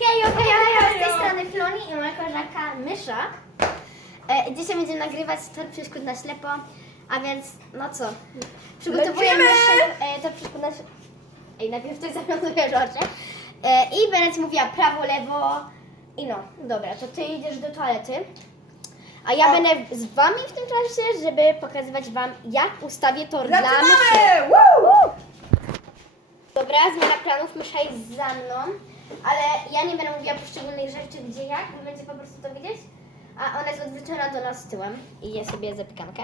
Hejo, hejo, hejo, z tej strony Floni i moja koleżanka Mysza. E, dzisiaj będziemy nagrywać tor przeszkód na ślepo, a więc no co, przygotowujemy e, tor przeszkód na ślepo. Ej, najpierw coś zawiązujesz oczy. E, I będę ci mówiła prawo, lewo i no, dobra, to ty idziesz do toalety. A ja O. będę z wami w tym czasie, żeby pokazywać wam, jak ustawię tor dla myszy. Zaczynamy! Woo! Dobra, zmiana planów, mysza jest za mną, ale ja nie będę mówiła poszczególnych rzeczy, gdzie jak, wy będziecie po prostu to widzieć, a ona jest odwrócona do nas tyłem i je sobie zapiekankę.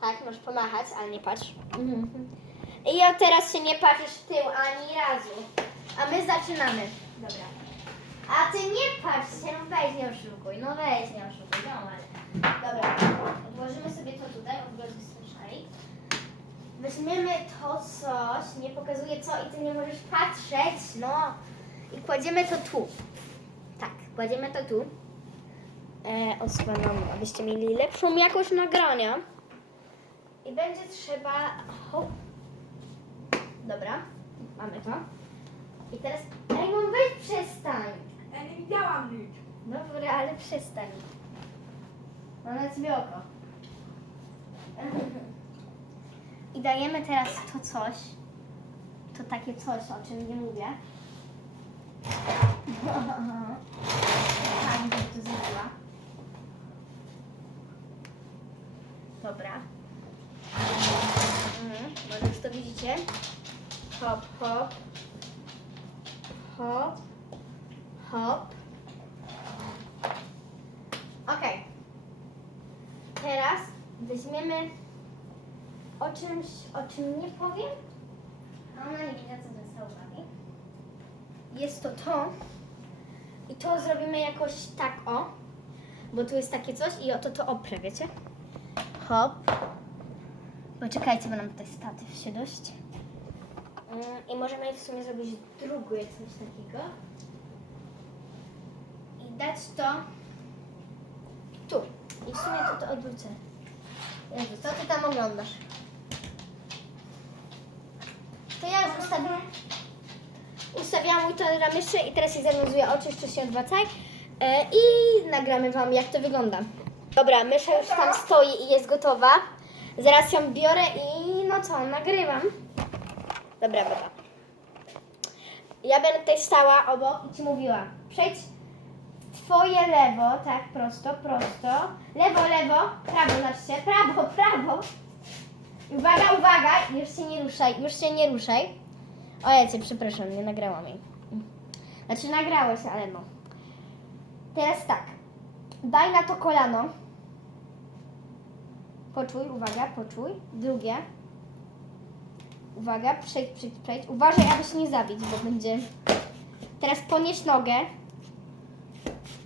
Tak, możesz pomachać, ale nie patrz. I ja teraz się nie patrzysz w tył ani razu, a my zaczynamy. Dobra. A ty nie patrz się, no weź nie oszukuj, no weź nie oszukuj, no ale. Dobra, odłożymy sobie to tutaj, odwróć szalik. Weźmiemy to coś, nie pokazuję co i ty nie możesz patrzeć, no. I kładziemy to tu. Tak, kładziemy to tu. E, abyście mieli lepszą jakość nagrania. I będzie trzeba... Hop. Dobra, mamy to. I teraz... Ej, no weź przestań. Ja nie widziałam nic. Dobra, ale przestań. No na ciebie oko. I dajemy teraz to coś. To takie coś, o czym nie mówię. Żeby to zrobiła. Dobra. Mhm, może już to widzicie. Hop, hop. Hop. Hop. Okej. Teraz weźmiemy o czymś, o czym nie powiem. Ona nie wie, co zwraca uwagi. Jest to to. I to zrobimy jakoś tak, o. Bo tu jest takie coś i oto to oprę, wiecie? Hop. Poczekajcie, bo nam tutaj statyw się dość. Mm, I możemy w sumie zrobić drugie coś takiego. I dać to tu. I w sumie to to odwrócę. Jezu, co ty tam oglądasz? To ja już ustawiłam. Mój toner myszy i teraz się zawiązuję oczy, jeszcze się odwracaj. E, I nagramy wam jak to wygląda. Dobra, mysza już tam stoi i jest gotowa. Zaraz ją biorę i no co, nagrywam. Dobra, baba. Ja będę tutaj stała obok i ci mówiła. Przejdź Twoje lewo, tak, prosto, prosto. Lewo, lewo, prawo, znaczy prawo, prawo. I Uwaga, uwaga, już się nie ruszaj, już się nie ruszaj. O cię przepraszam, nie nagrałam jej. Znaczy nagrałeś, ale no. Teraz tak. Daj na to kolano. Poczuj, uwaga, poczuj. Drugie. Uwaga, przejdź, przejdź, przejdź. Uważaj, aby się nie zabić, bo będzie... Teraz ponieś nogę.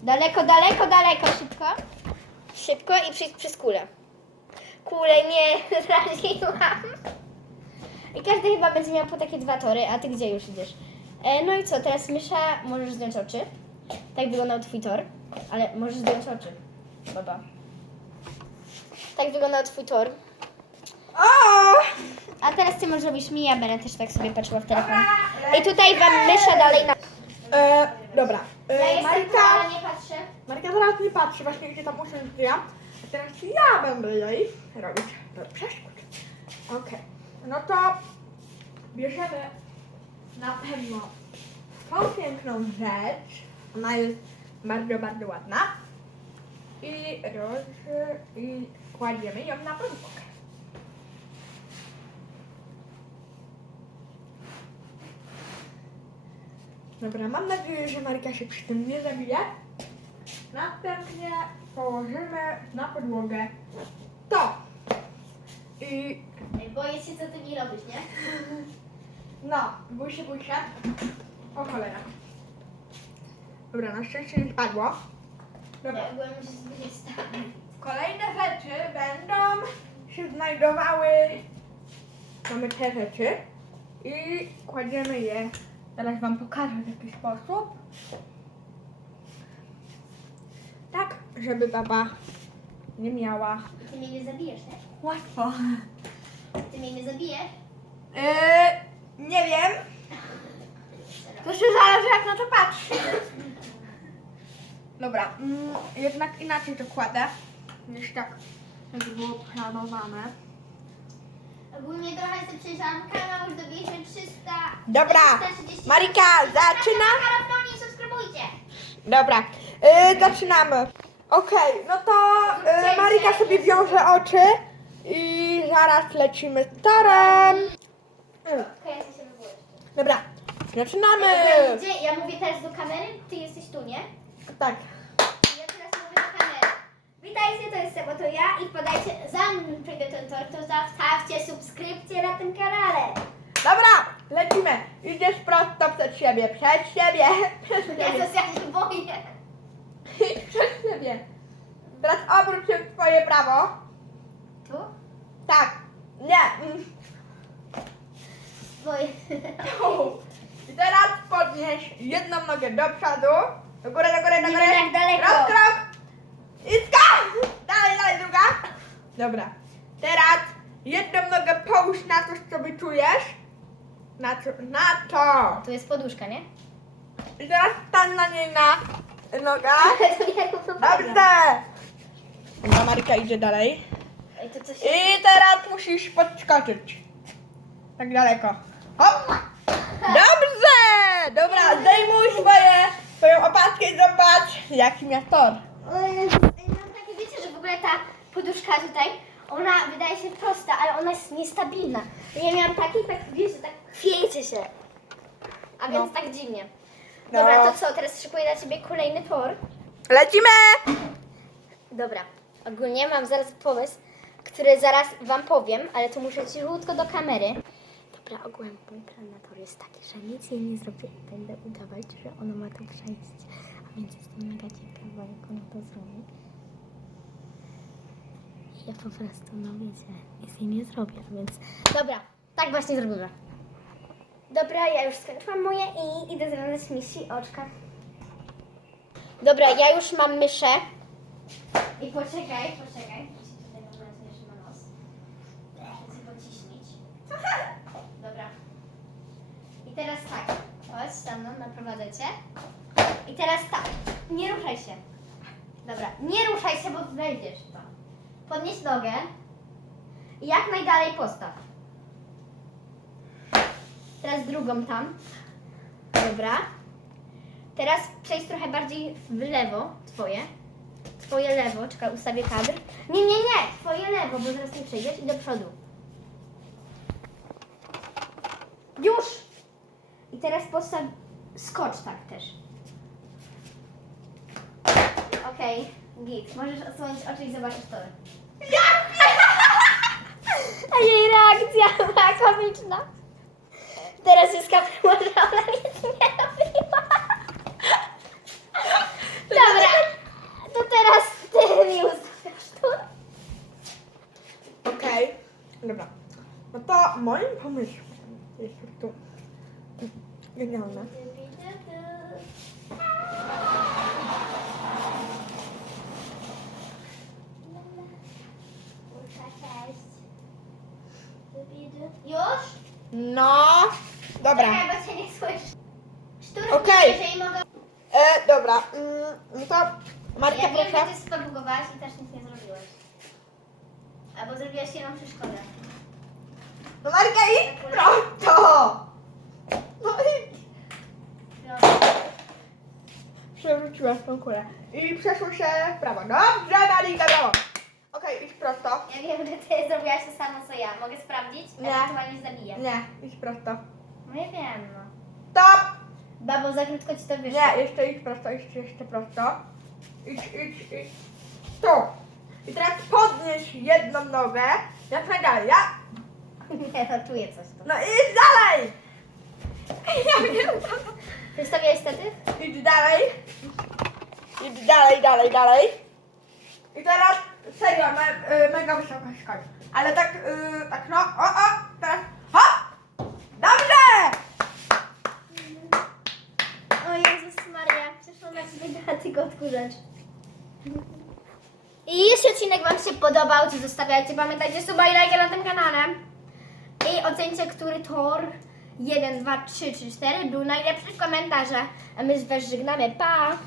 Daleko, daleko, daleko, szybko. Szybko i przyjść przez kulę. Kulę nie zraziłam. I każdy chyba będzie miał po takie dwa tory, a ty gdzie już idziesz? E, no i co, teraz mysza, możesz zdjąć oczy. Tak wyglądał twój tor, ale możesz zdjąć oczy. Baba. Tak wyglądał twój tor. O! A teraz ty może robisz mi, ja będę też tak sobie patrzyła w telefon. I tutaj wam mysza dalej na... E, dobra. Ja E, jestem tu, Marika, ale nie patrzę. Marika teraz nie patrzy właśnie gdzie tam usiądzie. A teraz ja będę jej robić do przeszkód. Okej. No to bierzemy na pewno tą piękną rzecz. Ona jest bardzo, bardzo ładna. I roz... i kładziemy ją na podłogę. Dobra, mam nadzieję, że Marika się przy tym nie zabije. Następnie położymy na podłogę to. I Boję się, co ty mi robisz, nie? no, bój się, bój się. O cholera. Dobra, na szczęście nie spadło. Dobra. Ja byłem stary. Kolejne rzeczy będą się znajdowały. Mamy te rzeczy i kładziemy je. Teraz Wam pokażę w jaki sposób. Tak, żeby baba nie miała Ty mnie nie zabijesz, nie? łatwo. Mnie nie zabijesz? Yy, nie wiem. To się zależy jak na to patrzy. Dobra, mm, jednak inaczej to kładę niż tak jak było planowane. Ogólnie trochę sobie przejrzałam kanał, już dobiliśmy 300... Dobra, 330 Marika, zaczyna? Zaczynam! nie subskrybujcie! Dobra, yy, zaczynamy. Okej, no to yy, Marika sobie wiąże oczy i zaraz lecimy z. Mm, się wywołuję. Dobra, zaczynamy. Gdzie? Ja mówię teraz do kamery, ty jesteś tu, nie? Tak. Ja teraz mówię do kamery. Witajcie, to jest Sebo, to ja i podajcie, zanim przejdę ten tor, to zostawcie subskrypcję na tym kanale. Dobra, lecimy. Idziesz prosto przed siebie, przed siebie, przed siebie. Jezus, ja się boję. Przed siebie. Teraz obróć się w twoje prawo. Tu? Tak. Nie. mm. I teraz podnieś jedną nogę do przodu. Do góry, do góry, do Nie góry. tak daleko. Krok, krok. I skok. Dalej, dalej, druga. Dobra. Teraz jedną nogę połóż na coś, co wyczujesz. Na to. Na to. Tu jest poduszka, nie? I teraz stań na niej na noga. Ale to nie Dobrze. Dobra, Maryka idzie dalej. Ej, to coś... I teraz musisz podskoczyć. Tak daleko. Hop! Dobrze! Dobra, zdejmuj swoje, swoją opaskę i zobacz, jaki miał tor. O Jezus, ej, Mam takie, wiecie, że w ogóle ta poduszka tutaj, ona wydaje się prosta, ale ona jest niestabilna. Ja miałam taki, tak wiesz, że tak chwiejcie się. A więc No. tak dziwnie. No. Dobra, to co, teraz szykuję dla Ciebie kolejny tor. Lecimy! Dobra, ogólnie mam zaraz pomysł, który zaraz Wam powiem, ale to muszę cichutko do kamery. Dobra, ogółem mój plan na tor jest taki, że nic jej nie zrobię i będę udawać, że ona ma to przejść. A więc jestem mega ciekawa, jak ona to zrobi. Ja po prostu, no wiecie, nic jej nie zrobię, więc... Dobra, tak właśnie zrobimy. Dobra, ja już skończyłam moje i idę zrobić misji oczka. Dobra, ja już mam myszę. I poczekaj, poczekaj. Ja się tutaj mam nadzieję, na nos. Chcę pociśnić. Dobra. I teraz tak. Chodź za mną, naprowadzę cię. I teraz tak. Nie ruszaj się. Dobra, nie ruszaj się, bo wejdziesz to. Podnieś nogę. I jak najdalej postaw. Teraz drugą tam. Dobra. Teraz przejdź trochę bardziej w lewo, twoje. Twoje lewo, czekaj, ustawię kadr. Nie, nie, nie, twoje lewo, bo zaraz nie przejdziesz i do przodu. Już! I teraz postaw, skocz tak też. Okej, git. Możesz odsłonić oczy i zobaczysz to. A jej reakcja była komiczna. Teraz jest kapła, że ona nic nie robiła. Dobra, to teraz ty mi ustawiasz tu. Okej. Dobra. No to moim pomysłem genialne. Już? No. Dobra. Bo cię nie słyszę. Szturm Okej. jeżeli mogę... E, dobra. Mm, no to Marka Ja wiem, że ty spabugowałaś i też nic nie zrobiłeś. Albo zrobiłaś jedną przeszkodę. No Marka idź prosto. Przewróciłaś tą kulę. I przeszło się w prawo. Dobrze, Marika, brawo. Okej, idź prosto. Ja wiem, że ty zrobiłaś to samo co ja. Mogę sprawdzić? Nie. Ewentualnie zabiję. Nie, idź prosto. No ja wiem, no. Stop! Babo, za krótko ci to wyszło. Nie, jeszcze idź prosto, idź jeszcze prosto. Idź, idź, idź. Tu. I teraz podnieś jedną nogę. Jak najdalej, ja? Nie, no czuję coś tu. No idź dalej! Ja wiem. Przedstawiałeś statyw? Idź dalej. Idź dalej, dalej, dalej. I teraz serio, me, y, mega wysoka skocz. Ale tak, y, tak no, o, o, teraz, hop! Dobrze! O Jezus Maria, przeszło na ciebie na tylko odkurzacz. I jeśli odcinek Wam się podobał, to zostawiajcie, pamiętajcie suba i lajka na tym kanale. I ocencie, który tor 1, 2, 3 czy 4 był najlepszy w komentarzach. A my z Was żegnamy. Pa!